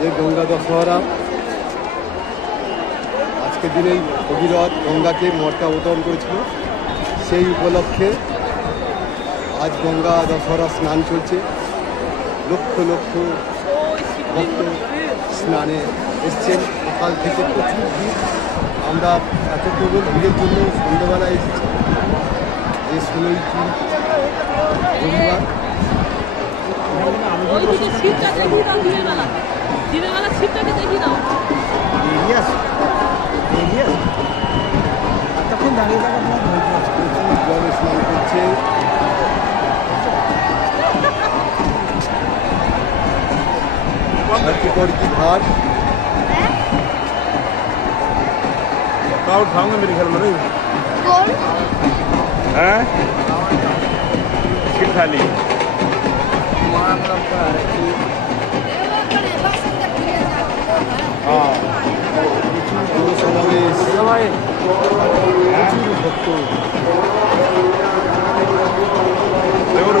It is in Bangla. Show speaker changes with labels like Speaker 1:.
Speaker 1: আজকে গঙ্গা দশহরা। আজকের দিনেই ভগীরথ গঙ্গাকে মর্তা অবতরণ করেছিল। সেই উপলক্ষে আজ গঙ্গা দশহরা স্নান চলছে। লক্ষ লক্ষ ভক্ত স্নানে এসছেন। সকাল থেকে প্রচুর ভিড়। আমরা এত প্রবল ভিড়ের জন্য সন্ধ্যেবেলা এসেছি। যে ষোলোই জুন, রবিবার।
Speaker 2: ওইদিকে শীতটা দেখি দাও দিনের বেলা দিনের বেলা শীতটাকে দেখি দাও
Speaker 3: এগিয়ে আসো এগিয়ে আসো এতক্ষণ দাঁড়িয়ে থাকা তোমার ধৈর্য আছে
Speaker 1: প্রচুর জল স্নান করছে की घाट
Speaker 4: काउ उठाऊंगा मेरे ख्याल में नहीं
Speaker 5: कौन
Speaker 4: हैं खीर
Speaker 1: সমাবেশ প্রচুর ভক্ত
Speaker 4: देखो